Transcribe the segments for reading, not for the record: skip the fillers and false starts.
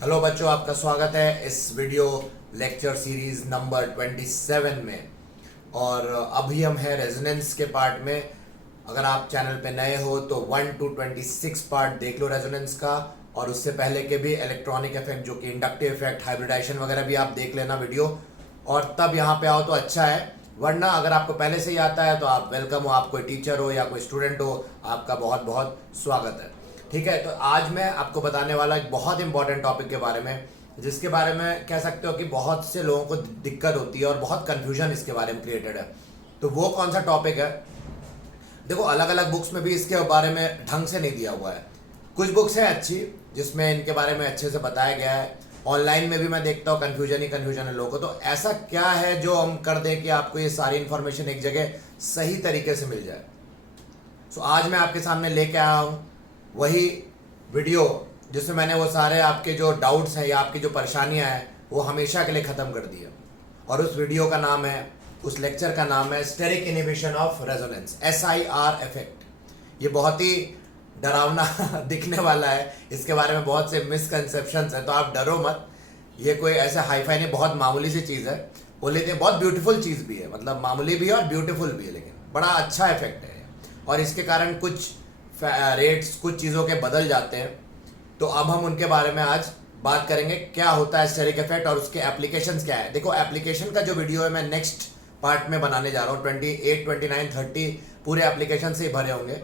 Hello बच्चों, आपका स्वागत है इस वीडियो लेक्चर सीरीज नंबर 27 में। और अभी हम हैं रेजोनेंस के पार्ट में। अगर आप चैनल पे नए हो तो 1 to 26 पार्ट देख लो रेजोनेंस का, और उससे पहले के भी इलेक्ट्रॉनिक इफेक्ट जो कि इंडक्टिव इफेक्ट, हाइब्रिडाइजेशन वगैरह भी आप देख लेना वीडियो, और तब यहाँ पे आओ तो अच्छा है। वरना अगर आपको पहले से ही आता है तो आप वेलकम हो, आप कोई टीचर हो या कोई स्टूडेंट हो, आपका बहुत बहुत स्वागत है। ठीक है, तो आज मैं आपको बताने वाला एक बहुत इंपॉर्टेंट टॉपिक के बारे में, जिसके बारे में कह सकते हो कि बहुत से लोगों को दिक्कत होती है और बहुत कंफ्यूजन इसके बारे में क्रिएटेड है। तो वो कौन सा टॉपिक है? देखो, अलग अलग बुक्स में भी इसके बारे में ढंग से नहीं दिया हुआ है। कुछ बुक्स हैं अच्छी जिसमें इनके बारे में अच्छे से बताया गया है। ऑनलाइन में भी मैं देखता हूँ कन्फ्यूजन ही कन्फ्यूजन है लोगों को। तो ऐसा क्या है जो हम कर दें कि आपको ये सारी इन्फॉर्मेशन एक जगह सही तरीके से मिल जाए? सो आज मैं आपके सामने लेके आया हूँ वही वीडियो जिसमें मैंने वो सारे आपके जो डाउट्स हैं या आपकी जो परेशानियां हैं वो हमेशा के लिए ख़त्म कर दी है। और उस वीडियो का नाम है, उस लेक्चर का नाम है steric inhibition of resonance, SIR effect. ये बहुत ही डरावना दिखने वाला है, इसके बारे में बहुत से मिसकंसेप्शंस हैं, तो आप डरो मत। ये कोई ऐसे हाईफाई नहीं, बहुत मामूली सी चीज़ है। वो लेते हैं, बहुत ब्यूटीफुल चीज़ भी है, मतलब मामूली भी है और ब्यूटीफुल भी है, लेकिन बड़ा अच्छा इफेक्ट है। और इसके कारण कुछ रेट्स, कुछ चीज़ों के बदल जाते हैं। तो अब हम उनके बारे में आज बात करेंगे, क्या होता है स्टेरिक इफेक्ट और उसके एप्लीकेशंस क्या है। देखो, एप्लीकेशन का जो वीडियो है मैं नेक्स्ट पार्ट में बनाने जा रहा हूँ। 28, 29, 30 पूरे एप्लीकेशन से ही भरे होंगे,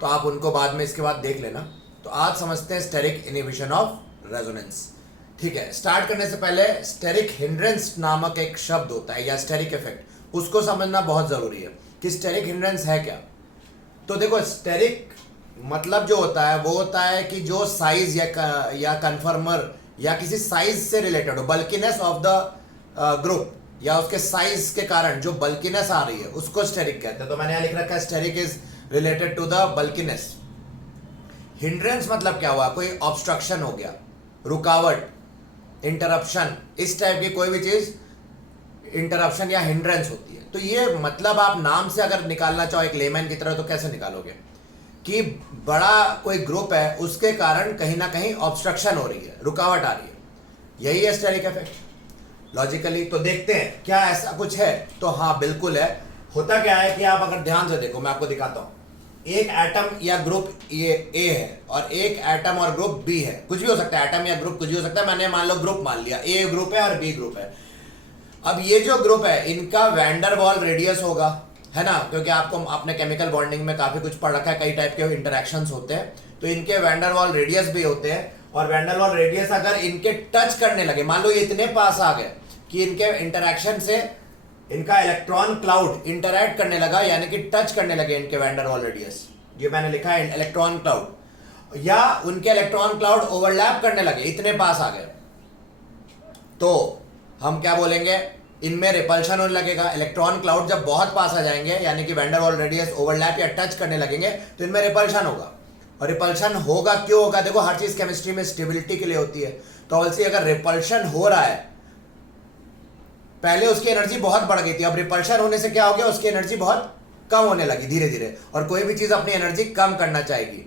तो आप उनको बाद में इसके बाद देख लेना। तो आज समझते हैं स्टेरिक इनहिबिशन ऑफ रेजोनेंस। ठीक है, स्टार्ट करने से पहले स्टेरिक हिंड्रेंस नामक एक शब्द होता है या स्टेरिक इफेक्ट, उसको समझना बहुत ज़रूरी है कि स्टेरिक हिंड्रेंस है क्या। तो देखो, स्टेरिक मतलब जो होता है वो होता है कि जो साइज या कन्फर्मर या किसी साइज से रिलेटेड हो, बल्कीनेस ऑफ द ग्रुप या उसके साइज के कारण जो बल्कीनेस आ रही है उसको स्टेरिक कहते हैं। तो मैंने यहाँ लिख रखा है steric is related to the bulkiness. Hindrance मतलब क्या हुआ? कोई ऑब्स्ट्रक्शन हो गया, रुकावट, इंटरप्शन, इस टाइप की कोई भी चीज इंटरप्शन या हिंड्रेंस होती है। तो ये मतलब आप नाम से अगर निकालना चाहो एक लेमैन की तरह तो कैसे निकालोगे कि बड़ा कोई ग्रुप है उसके कारण कहीं ना कहीं ऑब्स्ट्रक्शन हो रही है, रुकावट आ रही है। यही है स्टेरिक इफेक्ट लॉजिकली। तो देखते हैं क्या ऐसा कुछ है। तो हाँ, बिल्कुल है। होता क्या है कि आप अगर ध्यान से देखो, मैं आपको दिखाता हूं। एक एटम या ग्रुप ये ए है और एक एटम और ग्रुप बी है। कुछ भी हो सकता है, एटम या ग्रुप कुछ भी हो सकता है। मैंने मान लो ग्रुप मान लिया, ए ग्रुप है और बी ग्रुप है। अब ये जो ग्रुप है इनका वैंडर वॉल रेडियस होगा, है ना, क्योंकि आपको अपने केमिकल बॉन्डिंग में काफी कुछ पढ़ रखा है, कई टाइप के इंटरेक्शंस होते हैं। तो इनके वैंडर वॉल रेडियस भी होते हैं, और वैंडर वॉल रेडियस अगर इनके टच करने लगे, मान लो ये इतने पास आ गए कि इनके इंटरेक्शन से इनका इलेक्ट्रॉन क्लाउड इंटरैक्ट करने लगा, यानी कि टच करने लगे इनके वैंडर वॉल रेडियस, ये मैंने लिखा है इलेक्ट्रॉन क्लाउड, या उनके इलेक्ट्रॉन क्लाउड ओवरलैप करने लगे, इतने पास आ गए, तो हम क्या बोलेंगे? इनमें रिपल्शन होने लगेगा। इलेक्ट्रॉन क्लाउड जब बहुत पास आ जाएंगे, यानी कि वैंडर वॉल रेडियस ओवरलैप या टच करने लगेंगे, तो इनमें रिपल्शन होगा। और रिपल्शन होगा क्यों होगा? देखो, हर चीज केमिस्ट्री में स्टेबिलिटी के लिए होती है। तो ऑब्वियसली अगर रिपल्शन हो रहा है, पहले उसकी एनर्जी बहुत बढ़ गई थी, अब रिपल्शन होने से क्या हो गया? उसकी एनर्जी बहुत कम होने लगी धीरे धीरे। और कोई भी चीज अपनी एनर्जी कम करना चाहेगी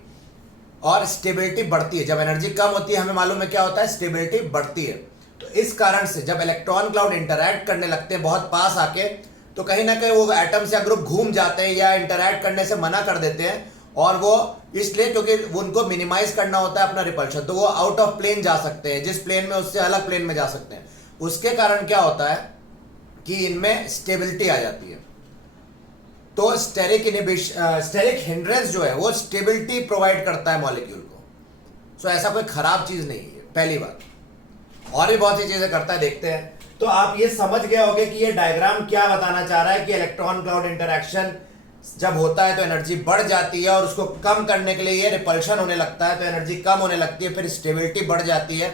और स्टेबिलिटी बढ़ती है। जब एनर्जी कम होती है, हमें मालूम है क्या होता है? स्टेबिलिटी बढ़ती है। तो इस कारण से जब इलेक्ट्रॉन क्लाउड इंटरैक्ट करने लगते हैं बहुत पास आके, तो कहीं ना कहीं वो एटम्स या ग्रुप घूम जाते हैं या इंटरैक्ट करने से मना कर देते हैं। और वो इसलिए क्योंकि उनको मिनिमाइज करना होता है अपना रिपल्शन, तो वो आउट ऑफ प्लेन जा सकते हैं, जिस प्लेन में उससे अलग प्लेन में जा सकते हैं। उसके कारण क्या होता है कि इनमें स्टेबिलिटी आ जाती है। तो स्टेरिक इनहिबिशन, स्टेरिक हिंड्रेंस जो है वो स्टेबिलिटी प्रोवाइड करता है मॉलिक्यूल को। सो ऐसा कोई खराब चीज नहीं है, पहली बात। और भी बहुत सी चीजें करता है, देखते हैं। तो आप ये समझ गए होंगे कि ये डायग्राम क्या बताना चाह रहा है कि इलेक्ट्रॉन क्लाउड इंटरैक्शन जब होता है तो एनर्जी बढ़ जाती है, और उसको कम करने के लिए ये रिपल्शन होने लगता है, तो एनर्जी कम होने लगती है, फिर स्टेबिलिटी बढ़ जाती है,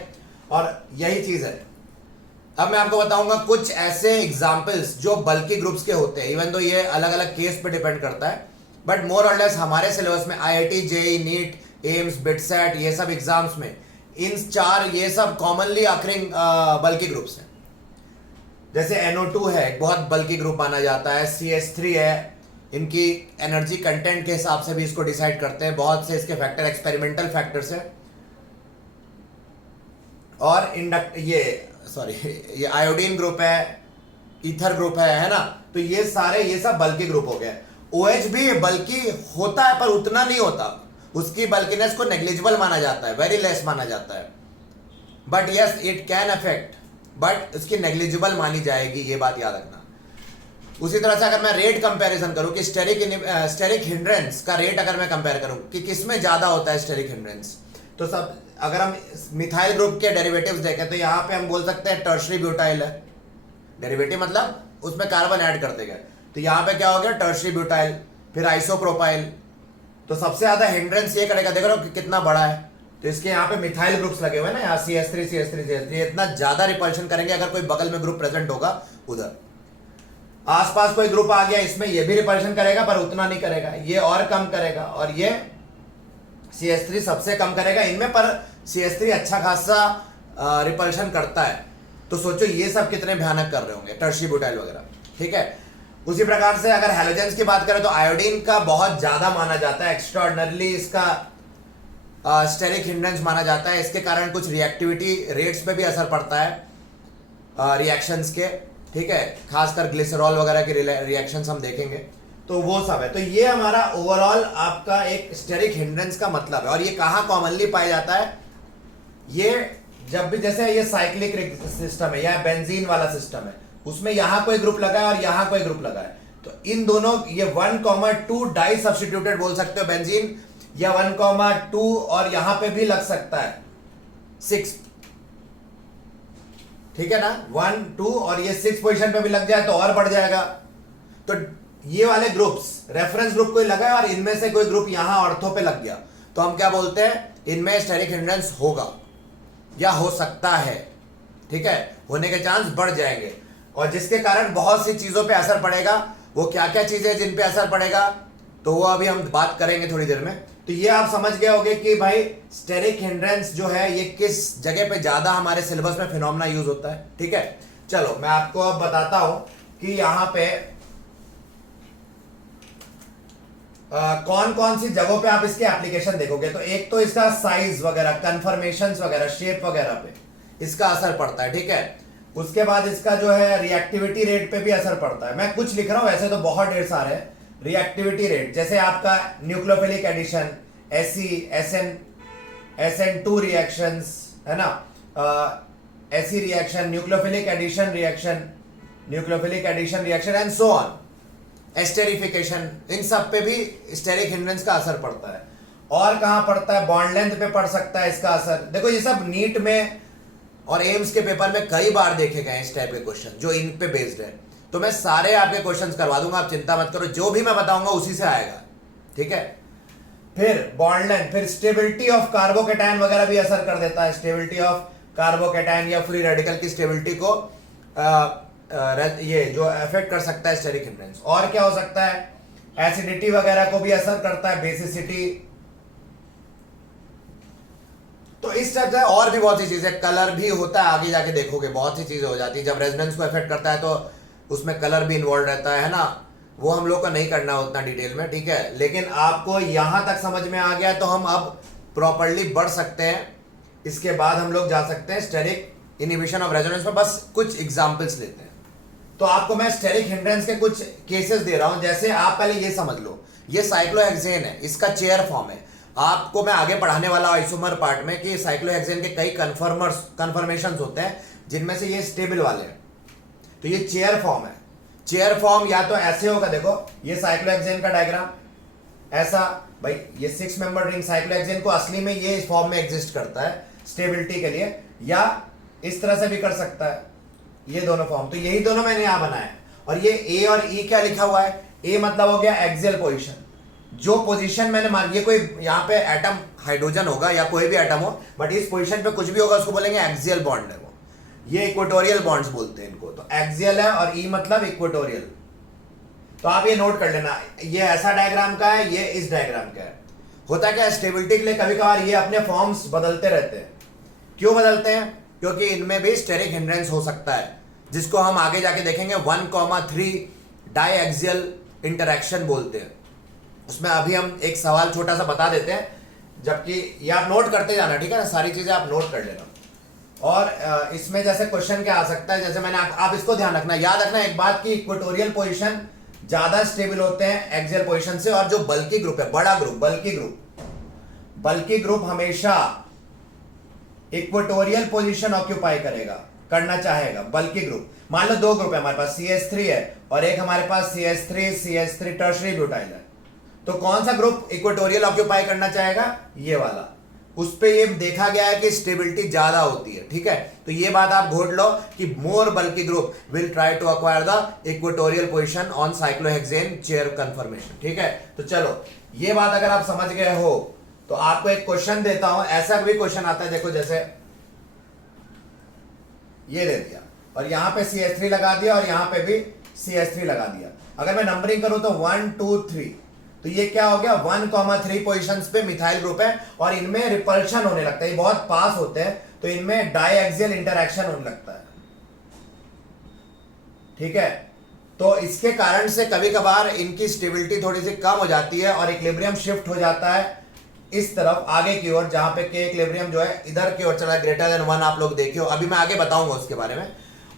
और यही चीज है। अब मैं आपको बताऊंगा कुछ ऐसे एग्जाम्पल्स जो बल्कि ग्रुप्स के होते हैं। इवन तो ये अलग अलग केस पे डिपेंड करता है, बट मोर और लेस हमारे सिलेबस में IIT, JEE, NEET, AIIMS, BITSAT, ये सब एग्जाम्स में इन चार ये सब कॉमनली आखिरिंग बल्कि ग्रुप्स हैं। जैसे NO2 है, एक बहुत बल्कि ग्रुप माना जाता है। CH3 है, इनकी एनर्जी कंटेंट के हिसाब से भी इसको डिसाइड करते हैं, बहुत से इसके फैक्टर एक्सपेरिमेंटल फैक्टर्स है। और ये आयोडीन ग्रुप है, ईथर ग्रुप है ना। तो ये सब बल्की ग्रुप हो गए। OH भी बल्की होता है पर उतना नहीं होता, उसकी बल्कीनेस को नेग्लिजिबल माना जाता है, वेरी लेस माना जाता है। But yes it can affect, but उसकी नेग्लिजिबल मानी जाएगी, ये बात याद रखना। उसी तरह से अगर मैं रेट कंपैरिजन करूं कि स्टेरिक हिंड्रेंस का रेट अगर मैं कंपेयर करूं कि किसमें ज्यादा होता है स्टेरिक हिंड्रेंस, तो सब अगर हम मिथाइल ग्रुप के डेरिवेटिव्स देखें तो यहां पे हम बोल सकते हैं टर्शरी ब्यूटाइल है। डेरिवेटिव मतलब उसमें कार्बन ऐड करते गए, तो यहां पे क्या हो गया टर्शरी ब्यूटाइल, फिर आइसोप्रोपाइल। तो सबसे ज्यादा हिंड्रेंस ये करेगा, देख रहे हो कितना बड़ा है, तो इसके यहाँ पे मिथाइल ग्रुप्स लगे हुए हैं ना, यहाँ CH3 इतना ज्यादा रिपल्शन करेंगे अगर कोई बगल में ग्रुप प्रेजेंट होगा उधर। आसपास कोई ग्रुप आ गया इसमें, ये भी रिपल्शन करेगा पर उतना नहीं करेगा, ये और कम करेगा, और ये CH3 सबसे कम करेगा इनमें, पर CH3 अच्छा खासा रिपल्शन करता है। तो सोचो ये सब कितने भयानक कर रहे होंगे, टर्शरी ब्यूटाइल वगैरह, ठीक है। उसी प्रकार से अगर हैलोजेंस की बात करें तो आयोडीन का बहुत ज्यादा माना जाता है, एक्स्ट्राऑर्डिनरली इसका स्टेरिक हिंड्रेंस माना जाता है। इसके कारण कुछ रिएक्टिविटी रेट्स पे भी असर पड़ता है रिएक्शंस के, ठीक है, खासकर ग्लिसरॉल वगैरह के रिएक्शंस हम देखेंगे, तो वो सब है। तो ये हमारा ओवरऑल आपका एक स्टेरिक हिंड्रेंस का मतलब है। और ये कहाँ कॉमनली पाया जाता है, ये जब भी जैसे ये साइक्लिक सिस्टम है या बेंजीन वाला सिस्टम है, उसमें यहां कोई ग्रुप लगा है और यहां कोई ग्रुप लगा है, तो इन दोनों ये 1,2 डाई सब्स्टिट्यूटेड बोल सकते हो बेंजीन, या 1,2 और यहां पे भी लग सकता है 6, ठीक है ना, 1, 2 और ये 6 पोजीशन पे भी लग जाए तो और बढ़ जाएगा। तो ये वाले ग्रुप्स रेफरेंस ग्रुप कोई लगा है और इनमें से कोई ग्रुप यहां ऑर्थो पे लग गया, तो हम क्या बोलते हैं, इनमें स्टेरिक हिंड्रेंस होगा या हो सकता है, ठीक है, होने के चांस बढ़ जाएंगे। और जिसके कारण बहुत सी चीजों पे असर पड़ेगा, वो क्या क्या चीजें जिन पे असर पड़ेगा तो वो अभी हम बात करेंगे थोड़ी देर में। तो ये आप समझ गए होंगे कि भाई स्टेरिक हिंड्रेंस जो है ये किस जगह पे ज्यादा हमारे सिलेबस में फिनोमेना यूज होता है, ठीक है। चलो मैं आपको अब बताता हूं कि यहां पे कौन कौन सी जगहों पे आप इसके एप्लीकेशन देखोगे। तो एक तो इसका साइज वगैरह, कन्फर्मेशंस वगैरह, शेप वगैरह पे इसका असर पड़ता है, ठीक है। उसके बाद इसका जो है रिएक्टिविटी रेट पे भी असर पड़ता है। मैं कुछ लिख रहा हूं, वैसे तो बहुत ढेर सारे हैं। रिएक्टिविटी रेट जैसे आपका न्यूक्लियोफिलिक एडिशन, SN2 रिएक्शंस है ना, SE reaction, nucleophilic addition reaction and so on, esterification, इन सब पे भी स्टेरिक हिंड्रेंस का असर पड़ता है। और कहां पड़ता है, बॉन्ड लेंथ पे पड़ सकता है इसका असर। देखो ये सब नीट में और एम्स के पेपर में कई बार देखे गए इस टाइप के क्वेश्चन जो इन पे बेस्ड है। तो मैं सारे आपके क्वेश्चंस करवा दूंगा, आप चिंता मत करो, जो भी मैं बताऊंगा उसी से आएगा, ठीक है। फिर बॉन्ड लेंथ, फिर स्टेबिलिटी ऑफ कार्बोकेटायन वगैरह भी असर कर देता है। स्टेबिलिटी ऑफ कार्बोकेटायन या फ्री रेडिकल की स्टेबिलिटी को ये जो अफेक्ट कर सकता है स्टेरिक हिंड्रेंस। और क्या हो सकता है, एसिडिटी वगैरह को भी असर करता है, बेसिसिटी। तो इस तरह से और भी बहुत सी चीजें, कलर भी होता है, आगे जाके देखोगे बहुत सी चीजें हो जाती है। जब रेजोनेंस को अफेक्ट करता है तो उसमें कलर भी इन्वॉल्व रहता है ना, वो हम लोग को नहीं करना उतना डिटेल में, ठीक है। लेकिन आपको यहां तक समझ में आ गया तो हम अब प्रॉपर्ली बढ़ सकते हैं। इसके बाद हम लोग जा सकते हैं स्टेरिक इनहिबिशन ऑफ रेजोनेंस में। बस कुछ एग्जांपल्स लेते हैं। तो आपको मैं स्टेरिक हिंड्रेंस के कुछ केसेस दे रहा हूं। जैसे आप पहले ये समझ लो, ये साइक्लोहेक्सेन है, इसका चेयर फॉर्म है। आपको मैं आगे पढ़ाने वाला आइसोमर पार्ट में कि साइक्लोहेक्सेन के कई कन्फर्मेशंस होते हैं, जिनमें से ये स्टेबल वाले हैं। तो ये चेयर फॉर्म है। चेयर फॉर्म या तो ऐसे होगा, देखो ये साइक्लोहेक्सेन का डायग्राम ऐसा, भाई ये 6 मेंबर रिंग साइक्लोहेक्सेन को असली में ये इस फॉर्म में एग्जिस्ट करता है स्टेबिलिटी के लिए, या इस तरह से भी कर सकता है, ये दोनों फॉर्म। तो यही दोनों मैंने यहां बनाया। और ये ए और ई क्या लिखा हुआ है, ए मतलब हो गया एक्सियल पोजीशन, जो पोजीशन मैंने मान, ये कोई यहाँ पे एटम हाइड्रोजन होगा या कोई भी एटम हो, बट इस पोजीशन पे कुछ भी होगा उसको बोलेंगे एक्सियल बॉन्ड है वो। ये इक्वेटोरियल बॉन्ड्स बोलते हैं इनको। तो एक्सियल है और ई मतलब इक्वेटोरियल। तो आप ये नोट कर लेना, ये ऐसा डायग्राम का है, ये इस डायग्राम का है। होता क्या है, स्टेबिलिटी के लिए कभी कभार ये अपने फॉर्म्स बदलते रहते हैं। क्यों बदलते हैं, क्योंकि इनमें भी स्टेरिक हिंड्रेंस हो सकता है, जिसको हम आगे जाके देखेंगे 1,3 डाई एक्सियल इंटरेक्शन बोलते हैं। उसमें अभी हम एक सवाल छोटा सा बता देते हैं, जबकि ये आप नोट करते जाना, ठीक है ना, सारी चीजें आप नोट कर लेना। और इसमें जैसे क्वेश्चन क्या आ सकता है, जैसे मैंने आप इसको ध्यान रखना, याद रखना एक बात की इक्वेटोरियल पोजीशन ज्यादा स्टेबल होते हैं एक्सियल पोजीशन से, और जो बल्की ग्रुप है, बड़ा ग्रुप, बल्की ग्रुप हमेशा इक्वेटोरियल पोजीशन ऑक्यूपाई करना चाहेगा। बल्की ग्रुप, मान लो दो ग्रुप है हमारे पास, CH3 है और एक हमारे पास CH3 टर्शरी ब्यूटाइल है, तो कौन सा ग्रुप इक्वेटोरियल ऑक्यूपाई करना चाहेगा? ये वाला। उस पे ये देखा गया है कि स्टेबिलिटी ज्यादा होती है, ठीक है। तो ये बात आप घोट लो कि more bulky group will try to acquire the equatorial position on cyclohexane chair conformation, ठीक है। तो चलो ये बात अगर आप समझ गए हो तो आपको एक क्वेश्चन देता हूं, ऐसा भी क्वेश्चन आता है, देखो जैसे ये दे दिया और यहां पे CH3 लगा दिया और यहां पे भी CH3 लगा दिया। अगर मैं नंबरिंग करूं तो 1 2 3, तो ये क्या हो गया, 1,3 पोजीशंस पे मिथाइल ग्रुप है और इनमें रिपल्शन होने लगता है, ये बहुत पास होते हैं तो इनमें डाइएक्सियल इंटरैक्शन होने लगता है, ठीक है। तो इसके कारण से कभी कभार इनकी स्टेबिलिटी थोड़ी सी कम हो जाती है और इक्विलिब्रियम शिफ्ट हो जाता है इस तरफ आगे की ओर, जहां पे के इक्विलिब्रियम जो है इधर की ओर चला, ग्रेटर देन 1 आप लोग देखे हो, अभी मैं आगे बताऊंगा उसके बारे में।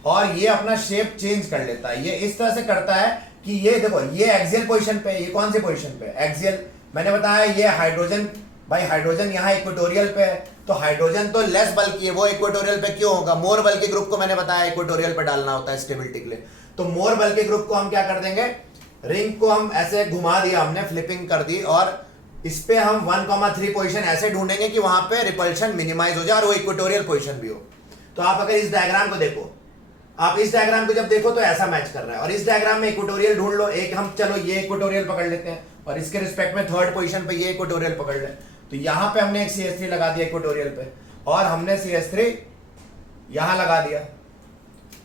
और ये अपना शेप चेंज कर लेता है, ये इस तरह से करता है कि ये देखो ये एक्सियल पोजीशन पे, ये कौन सी पोजीशन पे, एक्सियल। मैंने बताया ये हाइड्रोजन, भाई हाइड्रोजन यहाँ इक्वेटोरियल पे है, तो हाइड्रोजन तो लेस बल्कि है, वो इक्वेटोरियल पे क्यों होगा? मोर बल्कि ग्रुप को मैंने बताया इक्वेटोरियल पे डालना होता है स्टेबिलिटी के लिए। तो मोर बल्कि ग्रुप को हम क्या कर देंगे, रिंग को हम ऐसे घुमा दिया हमने, फ्लिपिंग कर दी, और इस पे हम 1,3 पोजीशन ऐसे ढूंढेंगे कि वहां पे रिपल्शन मिनिमाइज हो जाए और वो इक्वेटोरियल पोजीशन भी हो। तो आप अगर इस डायग्राम को देखो, आप इस डायग्राम को जब देखो तो ऐसा मैच कर रहा है, और इस डायग्राम में इक्वेटोरियल ढूंढ लो, एक हम चलो ये इक्वेटोरियल पकड़ लेते हैं और इसके रिस्पेक्ट में थर्ड पोजीशन पे ये इक्वेटोरियल पकड़ ले, तो यहां पे हमने एक CH3 लगा दिया इक्वेटोरियल पे और हमने CH3 यहां लगा दिया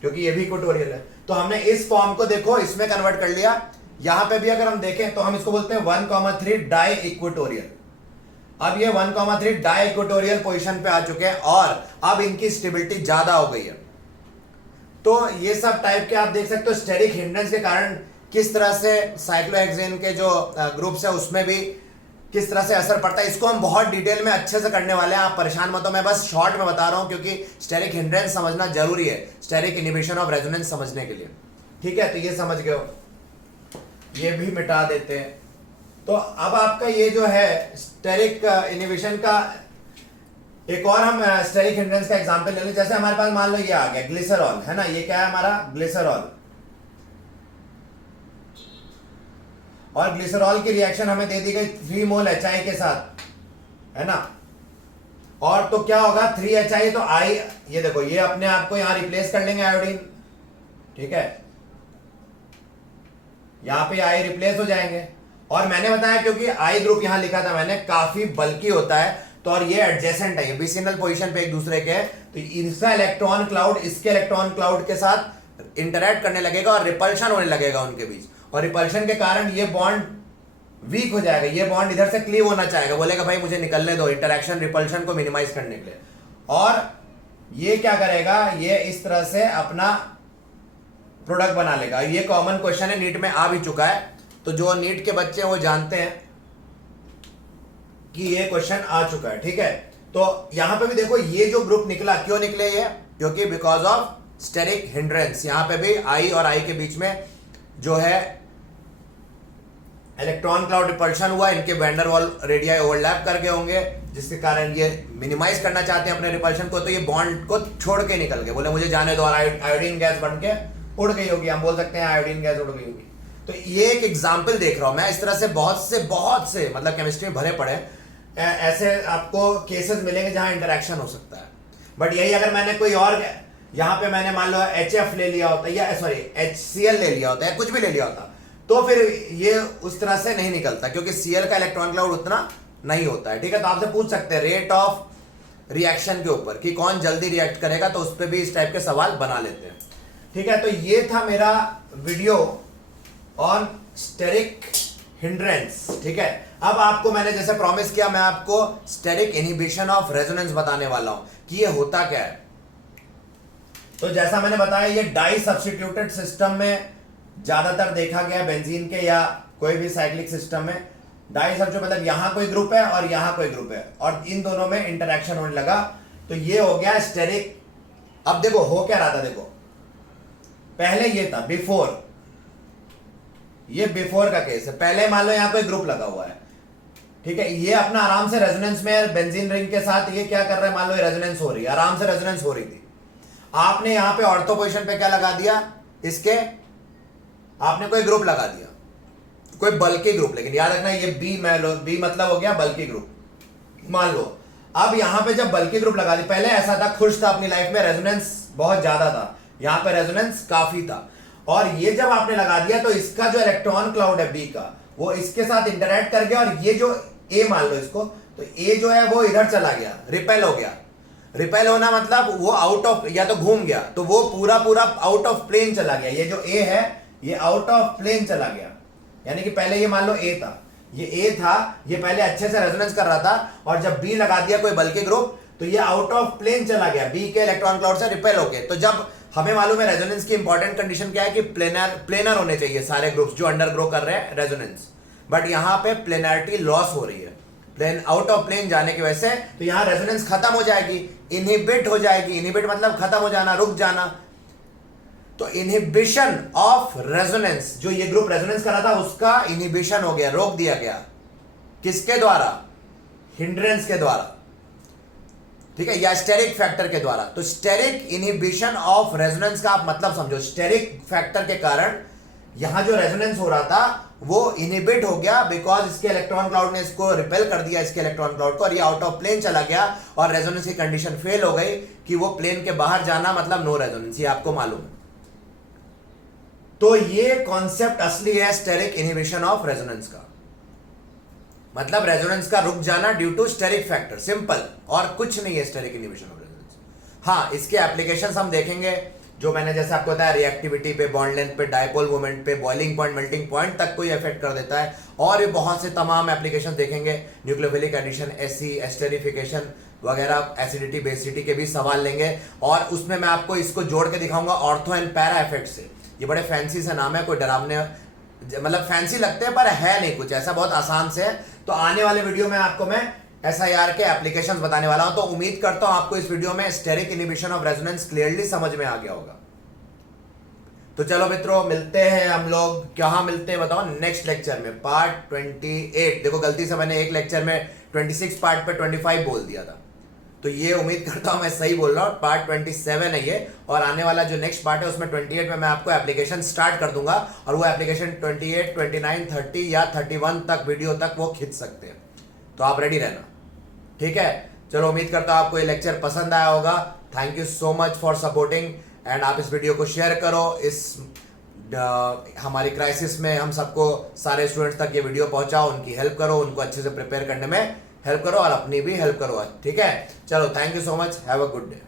क्योंकि ये भी इक्वेटोरियल है। तो हमने इस फॉर्म को देखो इसमें कन्वर्ट कर लिया। यहां पे भी अगर हम देखें तो हम इसको बोलते हैं 1,3 डाई इक्वेटोरियल। अब ये 1,3 डाई इक्वेटोरियल पोजीशन पे आ चुके हैं और अब इनकी स्टेबिलिटी ज्यादा हो गई है। तो ये सब टाइप के आप देख सकते हो स्टेरिक हिंड्रेंस के कारण किस तरह से साइक्लोहेक्सेन के जो ग्रुप्स है उसमें भी किस तरह से असर पड़ता है। इसको हम बहुत डिटेल में अच्छे से करने वाले हैं, आप परेशान मत हो, मैं बस शॉर्ट में बता रहा हूं क्योंकि स्टेरिक हिंड्रेंस समझना जरूरी है स्टेरिक इनहिबिशन ऑफ रेजोनेंस समझने के लिए, ठीक है। तो ये समझ गए हो, ये भी मिटा देते हैं। तो अब आपका ये जो है स्टेरिक इनहिबिशन का एक और हम स्टेरिक हिंड्रेंस का एग्जांपल ले लें। जैसे हमारे पास मान लो ये आ गया ग्लिसरॉल, है ना, ये क्या है हमारा ग्लिसरॉल, और ग्लिसरॉल की रिएक्शन हमें दे दी गई 3 मोल HI के साथ, है ना। और तो क्या होगा 3 HI, तो I, ये देखो ये अपने आप को यहां रिप्लेस कर लेंगे आयोडीन, ठीक है, यहां पे I रिप्लेस हो जाएंगे। और मैंने बताया क्योंकि I ग्रुप यहां लिखा था मैंने, काफी बल्की होता है, तो और ये एडजेसेंट है, ये विसिनल पोजीशन पे एक दूसरे के, तो इसका इलेक्ट्रॉन क्लाउड इसके इलेक्ट्रॉन क्लाउड के साथ इंटरैक्ट करने लगेगा और रिपल्शन होने लगेगा उनके बीच, और रिपल्शन के कारण ये बॉन्ड वीक हो जाएगा, ये बॉन्ड इधर से क्लीव होना चाहेगा, बोलेगा भाई मुझे निकलने दो, इंटरैक्शन रिपल्शन को मिनिमाइज करने के लिए। और ये क्या करेगा, ये इस तरह से अपना प्रोडक्ट बना लेगा। ये कॉमन क्वेश्चन है, नीट में आ भी चुका है, तो जो नीट के बच्चे हैं वो जानते हैं कि ये क्वेश्चन आ चुका है, ठीक है। तो यहां पे भी देखो ये जो ग्रुप निकला, क्यों निकले ये, क्योंकि बिकॉज ऑफ स्टेरिक हिंड्रेंस। यहां पे भी I और I के बीच में जो है इलेक्ट्रॉन क्लाउड रिपल्शन हुआ, इनके van der Waal radii overlap कर गए होंगे, जिसके कारण ये मिनिमाइज करना चाहते हैं अपने रिपल्शन को, तो ये बॉन्ड को छोड़ के निकल गए, बोले मुझे जाने दो, और आयोडीन गैस बन के उड़ गई होगी, हम बोल सकते हैं आयोडीन गैस उड़ गई होगी। तो ये एक एग्जाम्पल देख रहा हूं मैं, इस तरह से बहुत से मतलब केमिस्ट्री में भरे पड़े ऐसे आपको केसेस मिलेंगे जहां इंटरेक्शन हो सकता है। बट यही अगर मैंने कोई और यहां पे मैंने मान लो HF ले लिया होता, या सॉरी HCl ले लिया होता है, कुछ भी ले लिया होता, तो फिर ये उस तरह से नहीं निकलता, क्योंकि Cl का इलेक्ट्रॉन क्लाउड उतना नहीं होता है, ठीक है। तो आपसे पूछ सकते हैं रेट ऑफ रिएक्शन के ऊपर कि कौन जल्दी रिएक्ट करेगा, तो उस पर भी इस टाइप के सवाल बना लेते हैं, ठीक है। तो ये था मेरा वीडियो ऑन स्टेरिक हिंड्रेंस, ठीक है। अब आपको मैंने जैसे प्रॉमिस किया, मैं आपको स्टेरिक इनहिबिशन ऑफ रेजोनेंस बताने वाला हूं कि ये होता क्या है। तो जैसा मैंने बताया, ये डाई सब्स्टिट्यूटेड सिस्टम में ज्यादातर देखा गया, बेंजीन के या कोई भी साइक्लिक सिस्टम में डाई सब्स्टिट्यूट मतलब यहां कोई ग्रुप है और यहां कोई ग्रुप है और इन दोनों में इंटरेक्शन होने लगा, तो ये हो गया स्टेरिक अब देखो हो क्या रहा था, देखो पहले ये था बिफोर, ये बिफोर का केस है। पहले मान लो यहां कोई ग्रुप लगा हुआ है, ठीक है, ये अपना आराम से रेजोनेंस में बेंजीन रिंग के साथ ये क्या कर रहा है, मान लो रेजोनेंस हो रही है, आराम से रेजोनेंस हो रही थी। आपने यहां पे ऑर्थो पोजीशन पे क्या लगा दिया, इसके आपने कोई ग्रुप लगा दिया, कोई बल्कि ग्रुप, लेकिन याद रखना ये बी मतलब हो गया बल्कि ग्रुप। मान लो अब यहां पे जब बल्कि ग्रुप लगा दी, पहले ऐसा था, खुश था अपनी लाइफ में, रेजोनेंस बहुत ज्यादा था, यहां पे रेजोनेंस काफी था, और ये जब आपने लगा दिया तो इसका जो इलेक्ट्रॉन क्लाउड है बी का, वो इसके साथ इंटरेक्ट कर गया, और ये जो ए मान लो इसको, तो ए जो है वो इधर चला गया, रिपेल हो गया। रिपेल होना मतलब वो आउट ऑफ, या तो घूम गया, तो वो पूरा पूरा आउट ऑफ प्लेन चला गया। ये जो ए है ये आउट ऑफ प्लेन चला गया, यानी कि पहले ये मान लो ए था, ये ए था, ये पहले अच्छे से रेजोनेंस कर रहा था, और जब बी लगा दिया कोई बल्कि ग्रुप, तो ये आउट ऑफ प्लेन चला गया, बी के इलेक्ट्रॉन क्लाउड से रिपेल होके। तो जब हमें मालूम है रेजोनेंस की इंपॉर्टेंट कंडीशन क्या है कि प्लेनर होने चाहिए सारे ग्रुप्स जो अंडर ग्रो कर रहे हैं रेजोनेंस, बट यहां पे प्लेनरिटी लॉस हो रही है, प्लेन आउट ऑफ प्लेन जाने की वजह से, तो यहां रेजोनेंस खत्म हो जाएगी, इनहिबिट हो जाएगी। इनहिबिट मतलब खत्म हो जाना, रुक जाना। तो इनहिबिशन ऑफ रेजोनेंस, जो ये ग्रुप रेजोनेंस कर रहा था उसका इनहिबिशन हो गया, रोक दिया गया, किसके द्वारा, हिंड्रेंस के द्वारा, ठीक है, या स्टेरिक फैक्टर के द्वारा। तो स्टेरिक इनहिबिशन ऑफ रेजोनेंस का आप मतलब समझो, स्टेरिक फैक्टर के कारण यहां जो रेजोनेंस हो रहा था वो इनहिबिट हो गया, बिकॉज इसके इलेक्ट्रॉन क्लाउड ने इसको रिपेल कर दिया, इसके इलेक्ट्रॉन क्लाउड को, और ये आउट ऑफ प्लेन चला गया, और रेजोनेंस की कंडीशन फेल हो गई कि वो प्लेन के बाहर जाना मतलब नो रेजोनेंस, ये आपको मालूम है। तो ये कॉन्सेप्ट असली है स्टेरिक इनहिबिशन ऑफ रेजोनेंस का, मतलब रेजोनेंस का रुक जाना due to steric factor, simple, और कुछ नहीं है स्टेरिक इनहिबिशन ऑफ रेजोनेंस। हाँ, इसके एप्लीकेशंस हम देखेंगे, जो मैंने जैसे आपको बताया, रिएक्टिविटी पे, बॉन्ड लेंथ पे, डायपोल मोमेंट पे, बॉइलिंग पॉइंट, मेल्टिंग पॉइंट तक कोई इफेक्ट कर देता है, और ये बहुत से तमाम एप्लीकेशंस देखेंगे, न्यूक्लियोफिलिक एडिशन, एससी एस्टेरिफिकेशन वगैरह, एसिडिटी बेसिडिटी के भी सवाल लेंगे, और उसमें मैं आपको इसको जोड़ के दिखाऊंगा ऑर्थो एंड पैरा इफेक्ट से। ये बड़े फैंसी से नाम है, कोई डरावने मतलब फैंसी लगते हैं पर है नहीं कुछ ऐसा, बहुत आसान से है। तो आने वाले वीडियो में आपको मैं SIR के एप्लीकेशंस बताने वाला हूं, तो उम्मीद करता हूं आपको इस वीडियो में steric inhibition of resonance clearly समझ में आ गया होगा। तो चलो मित्रों, मिलते हैं हम लोग, कहां मिलते हैं बताओ, नेक्स्ट लेक्चर में, पार्ट 28। देखो गलती से मैंने एक लेक्चर में 26 पार्ट पे 25 बोल दिया था, तो ये उम्मीद करता हूं मैं सही बोल रहा हूं, पार्ट 27 है ये, और आने वाला जो नेक्स्ट पार्ट है उसमें 28 में मैं आपको एप्लीकेशन स्टार्ट कर दूंगा, और वो एप्लीकेशन 28, 29, 30 या 31 तक वीडियो तक वो खींच सकते हैं, तो आप रेडी रहना, ठीक है। चलो, उम्मीद करता हूं आपको ये लेक्चर पसंद आया होगा। Thank you so much for supporting, and आप इस वीडियो को शेयर करो, इस हमारी क्राइसिस में हम सबको, सारे स्टूडेंट्स तक ये वीडियो पहुंचाओ, उनकी हेल्प करो, उनको अच्छे से प्रिपेयर करने में हेल्प करो, और अपनी भी हेल्प करो, ठीक है। चलो, thank you so much, have a good day.